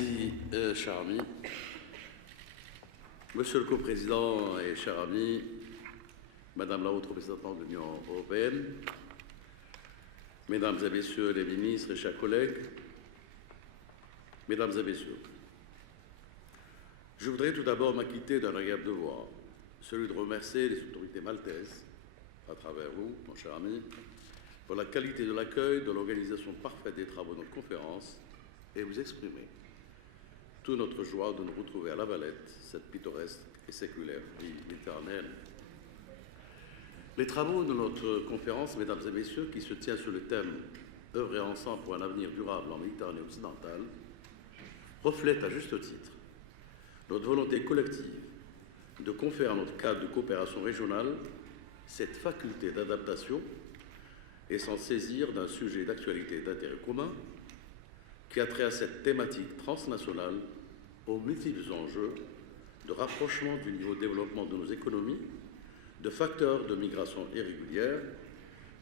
Cher ami, Monsieur le coprésident et cher ami, Madame la haute représentante de l'Union européenne, Mesdames et Messieurs les ministres et chers collègues, Mesdames et Messieurs, je voudrais tout d'abord m'acquitter d'un agréable devoir, celui de remercier les autorités maltaises, à travers vous, mon cher ami, pour la qualité de l'accueil, de l'organisation parfaite des travaux de notre conférence et vous exprimer toute notre joie de nous retrouver à La Valette, cette pittoresque et séculaire ville méditerranéenne. Les travaux de notre conférence, Mesdames et Messieurs, qui se tient sur le thème « Œuvrer ensemble pour un avenir durable en Méditerranée occidentale », reflètent à juste titre notre volonté collective de conférer à notre cadre de coopération régionale cette faculté d'adaptation et s'en saisir d'un sujet d'actualité et d'intérêt commun qui a trait à cette thématique transnationale aux multiples enjeux de rapprochement du niveau de développement de nos économies, de facteurs de migration irrégulière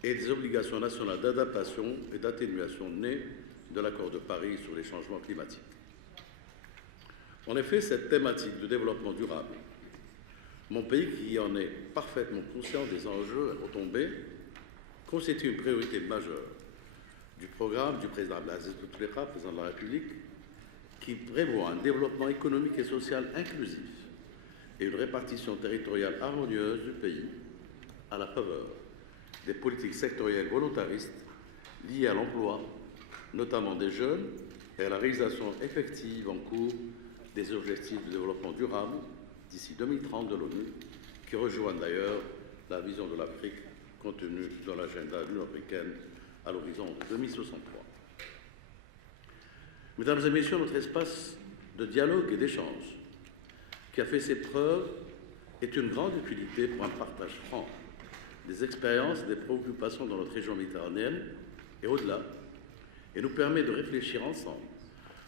et des obligations nationales d'adaptation et d'atténuation nées de l'accord de Paris sur les changements climatiques. En effet, cette thématique de développement durable, mon pays qui en est parfaitement conscient des enjeux et retombées, constitue une priorité majeure du programme du président Abdelaziz Bouteflika, président de la République, qui prévoit un développement économique et social inclusif et une répartition territoriale harmonieuse du pays à la faveur des politiques sectorielles volontaristes liées à l'emploi, notamment des jeunes, et à la réalisation effective en cours des objectifs de développement durable d'ici 2030 de l'ONU, qui rejoignent d'ailleurs la vision de l'Afrique contenue dans l'agenda de l'Union africaine à l'horizon de 2063. Mesdames et Messieurs, notre espace de dialogue et d'échange, qui a fait ses preuves, est une grande utilité pour un partage franc des expériences et des préoccupations dans notre région méditerranéenne et au-delà, et nous permet de réfléchir ensemble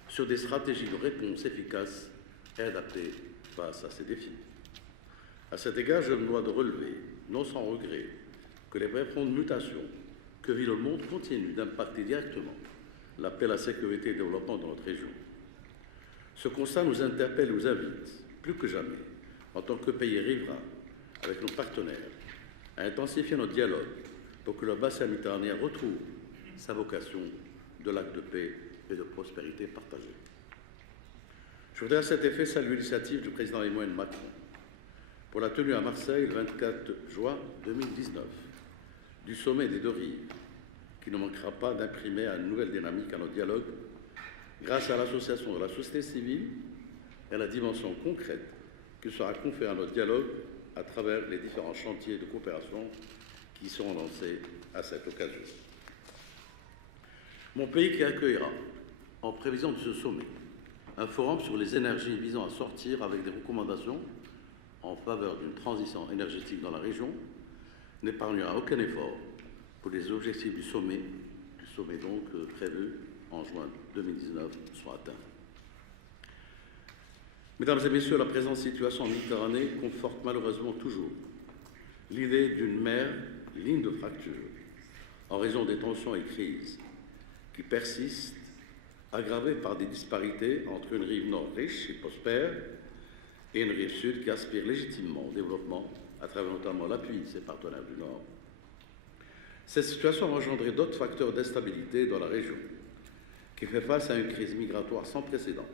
sur des stratégies de réponse efficaces et adaptées face à ces défis. À cet égard, je me dois de relever, non sans regret, que les profondes mutations que vit le monde continuent d'impacter directement la paix, la sécurité et le développement dans notre région. Ce constat nous interpelle et nous invite, plus que jamais, en tant que pays riverain, avec nos partenaires, à intensifier notre dialogue pour que le bassin méditerranéen retrouve sa vocation de lac de paix et de prospérité partagée. Je voudrais à cet effet saluer l'initiative du président Emmanuel Macron pour la tenue à Marseille le 24 juin 2019 du sommet des deux rives, qui ne manquera pas d'imprimer une nouvelle dynamique à notre dialogue grâce à l'association de la société civile et à la dimension concrète qui sera conférée à notre dialogue à travers les différents chantiers de coopération qui seront lancés à cette occasion. Mon pays qui accueillera, en prévision de ce sommet, un forum sur les énergies visant à sortir avec des recommandations en faveur d'une transition énergétique dans la région, n'épargnera aucun effort pour les objectifs du sommet donc prévu en juin 2019 soient atteints. Mesdames et Messieurs, la présente situation en Méditerranée conforte malheureusement toujours l'idée d'une mer ligne de fracture en raison des tensions et crises qui persistent, aggravées par des disparités entre une rive nord riche et prospère et une rive sud qui aspire légitimement au développement à travers notamment l'appui de ses partenaires du Nord. Cette situation a engendré d'autres facteurs d'instabilité dans la région, qui fait face à une crise migratoire sans précédent,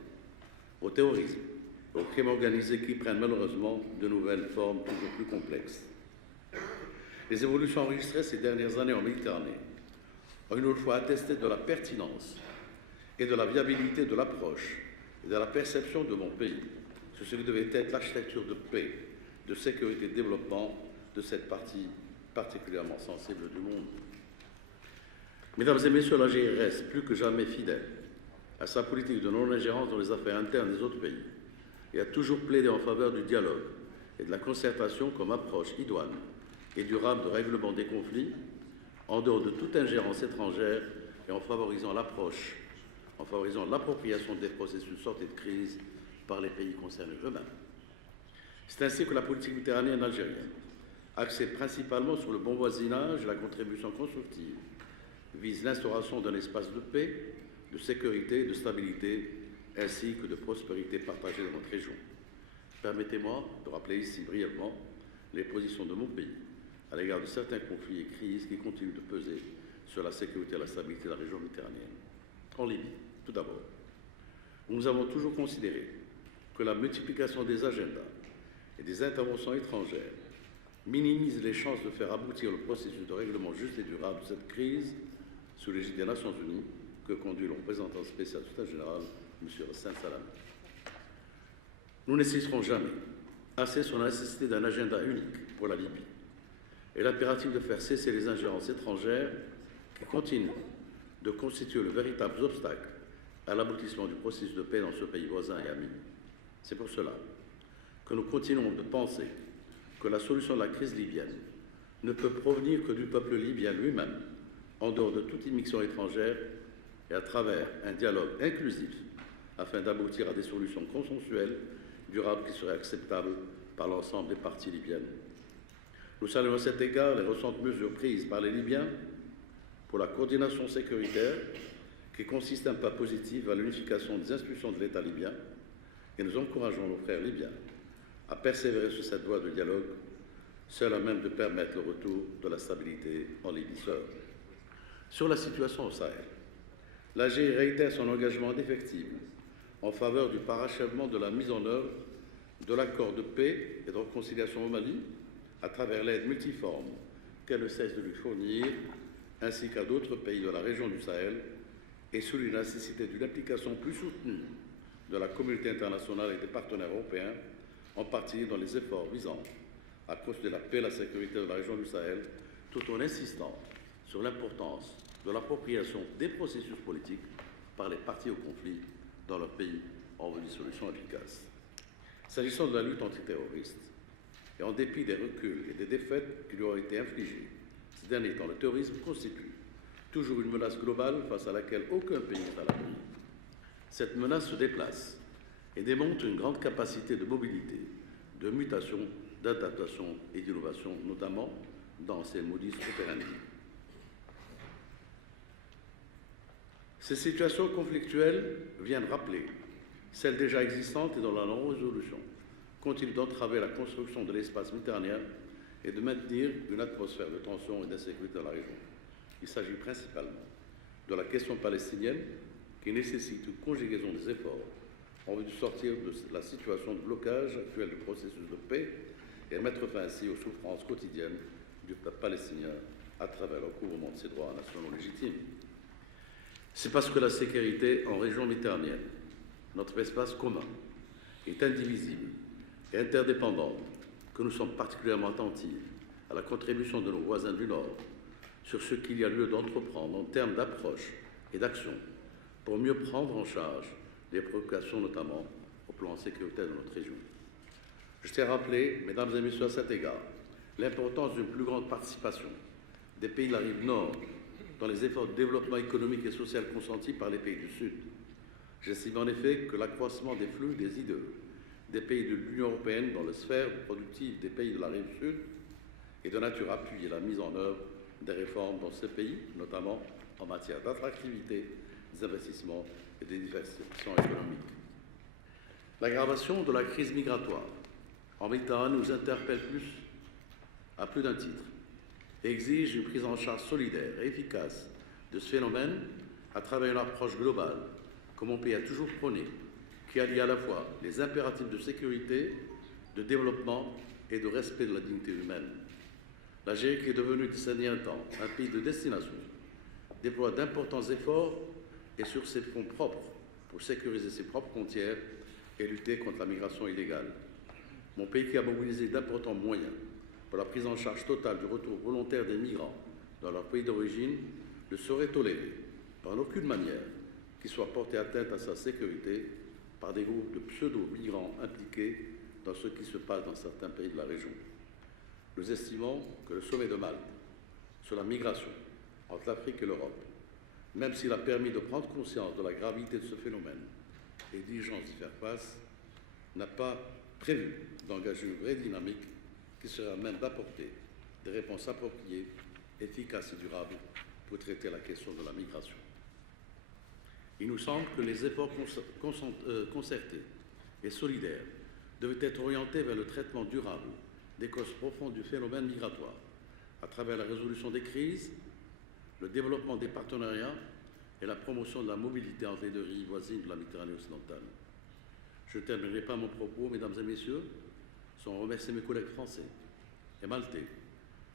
au terrorisme, au crime organisé qui prennent malheureusement de nouvelles formes toujours plus complexes. Les évolutions enregistrées ces dernières années en Méditerranée ont une autre fois attesté de la pertinence et de la viabilité de l'approche et de la perception de mon pays sur ce qui devait être l'architecture de paix, de sécurité et de développement de cette partie particulièrement sensible du monde. Mesdames et Messieurs, l'Algérie reste plus que jamais fidèle à sa politique de non-ingérence dans les affaires internes des autres pays et a toujours plaidé en faveur du dialogue et de la concertation comme approche idoine et durable de règlement des conflits en dehors de toute ingérence étrangère et en favorisant l'appropriation des processus de sortie de crise par les pays concernés eux-mêmes. C'est ainsi que la politique méditerranéenne algérienne, axée principalement sur le bon voisinage et la contribution constructive, vise l'instauration d'un espace de paix, de sécurité et de stabilité ainsi que de prospérité partagée dans notre région. Permettez-moi de rappeler ici brièvement les positions de mon pays à l'égard de certains conflits et crises qui continuent de peser sur la sécurité et la stabilité de la région méditerranéenne. En Libye, tout d'abord, nous avons toujours considéré que la multiplication des agendas et des interventions étrangères minimise les chances de faire aboutir le processus de règlement juste et durable de cette crise sous l'égide des Nations Unies que conduit le représentant spécial du Secrétaire général, M. Hassan Salam. Nous n'insisterons jamais assez sur la nécessité d'un agenda unique pour la Libye et l'impératif de faire cesser les ingérences étrangères qui continuent de constituer le véritable obstacle à l'aboutissement du processus de paix dans ce pays voisin et ami. C'est pour cela que nous continuons de penser que la solution de la crise libyenne ne peut provenir que du peuple libyen lui-même, en dehors de toute immixtion étrangère et à travers un dialogue inclusif afin d'aboutir à des solutions consensuelles, durables qui seraient acceptables par l'ensemble des parties libyennes. Nous saluons à cet égard les récentes mesures prises par les Libyens pour la coordination sécuritaire qui consiste un pas positif à l'unification des institutions de l'État libyen et nous encourageons nos frères libyens à persévérer sur cette voie de dialogue, seule à même de permettre le retour de la stabilité en Libye seule. Sur la situation au Sahel, l'Algérie réitère son engagement indéfectible en faveur du parachèvement de la mise en œuvre de l'accord de paix et de réconciliation au Mali à travers l'aide multiforme qu'elle ne cesse de lui fournir, ainsi qu'à d'autres pays de la région du Sahel, et souligne la nécessité d'une implication plus soutenue de la communauté internationale et des partenaires européens, en particulier dans les efforts visant à construire la paix et la sécurité de la région du Sahel, tout en insistant sur l'importance de l'appropriation des processus politiques par les parties au conflit dans leur pays en vue d'une solution efficace. S'agissant de la lutte antiterroriste, et en dépit des reculs et des défaites qui lui ont été infligées ces derniers temps, le terrorisme constitue toujours une menace globale face à laquelle aucun pays n'est à l'abri. Cette menace se déplace et démontre une grande capacité de mobilité, de mutation, d'adaptation et d'innovation, notamment dans ses modus operandi. Ces situations conflictuelles viennent rappeler celles déjà existantes et dont la non-résolution continue d'entraver la construction de l'espace méditerranéen et de maintenir une atmosphère de tension et d'insécurité dans la région. Il s'agit principalement de la question palestinienne qui nécessite une conjugaison des efforts en vue de sortir de la situation de blocage actuelle du processus de paix et mettre fin ainsi aux souffrances quotidiennes du peuple palestinien à travers le recouvrement de ses droits nationaux légitimes. C'est parce que la sécurité en région méditerranéenne, notre espace commun, est indivisible et interdépendante que nous sommes particulièrement attentifs à la contribution de nos voisins du Nord sur ce qu'il y a lieu d'entreprendre en termes d'approche et d'action pour mieux prendre en charge les préoccupations, notamment au plan sécuritaire de notre région. Je tiens à rappeler, mesdames et messieurs, à cet égard, l'importance d'une plus grande participation des pays de la rive nord dans les efforts de développement économique et social consentis par les pays du Sud. J'estime en effet que l'accroissement des flux des idées des pays de l'Union européenne dans la sphère productive des pays de la rive sud est de nature à appuyer la mise en œuvre des réformes dans ces pays, notamment en matière d'attractivité, des investissements et des diversifications économiques. L'aggravation de la crise migratoire en Méditerranée nous interpelle à plus d'un titre et exige une prise en charge solidaire et efficace de ce phénomène à travers une approche globale que mon pays a toujours prônée, qui allie à la fois les impératifs de sécurité, de développement et de respect de la dignité humaine. L'Algérie, qui est devenue ces derniers temps un pays de destination, déploie d'importants efforts et sur ses fonds propres pour sécuriser ses propres frontières et lutter contre la migration illégale. Mon pays, qui a mobilisé d'importants moyens pour la prise en charge totale du retour volontaire des migrants dans leur pays d'origine, ne saurait tolérer, en aucune manière, qu'il soit porté atteinte à sa sécurité par des groupes de pseudo-migrants impliqués dans ce qui se passe dans certains pays de la région. Nous estimons que le sommet de Malte sur la migration entre l'Afrique et l'Europe, même s'il a permis de prendre conscience de la gravité de ce phénomène et d'urgence d'y faire face, n'a pas prévu d'engager une vraie dynamique qui serait à même d'apporter des réponses appropriées, efficaces et durables pour traiter la question de la migration. Il nous semble que les efforts concertés et solidaires devaient être orientés vers le traitement durable des causes profondes du phénomène migratoire, à travers la résolution des crises, le développement des partenariats et la promotion de la mobilité entre les deux rives voisines de la Méditerranée occidentale. Je ne terminerai pas mon propos, mesdames et messieurs, sans remercier mes collègues français et maltais,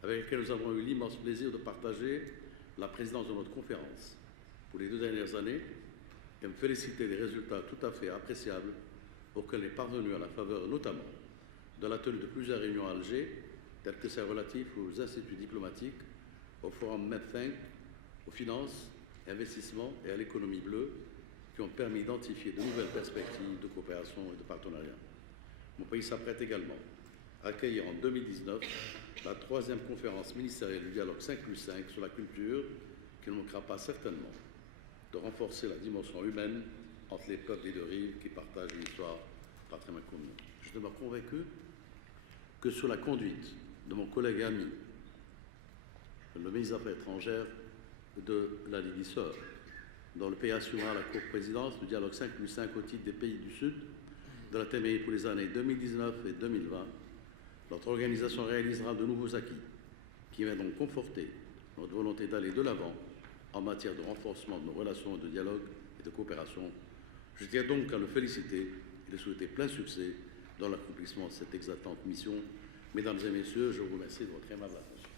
avec lesquels nous avons eu l'immense plaisir de partager la présidence de notre conférence pour les 2 dernières années, et me féliciter des résultats tout à fait appréciables auxquels est parvenu à la faveur notamment de la tenue de plusieurs réunions à Alger, telles que celles relatives aux instituts diplomatiques, au forum MedThink, aux finances, investissements et à l'économie bleue, qui ont permis d'identifier de nouvelles perspectives de coopération et de partenariat. Mon pays s'apprête également à accueillir en 2019 la 3e conférence ministérielle du dialogue 5+5 sur la culture, qui ne manquera pas certainement de renforcer la dimension humaine entre les peuples des deux rives qui partagent une histoire patrimoine commun. Je demeure convaincu que sous la conduite de mon collègue et ami, le ministre des Affaires étrangères de la Libye sœur, dont le pays assumera la co-présidence du dialogue 5+5 au titre des pays du Sud de la TMI pour les années 2019 et 2020, notre organisation réalisera de nouveaux acquis qui viendront conforter notre volonté d'aller de l'avant en matière de renforcement de nos relations de dialogue et de coopération. Je tiens donc à le féliciter et de souhaiter plein succès dans l'accomplissement de cette exaltante mission. Mesdames et messieurs, je vous remercie de votre aimable attention.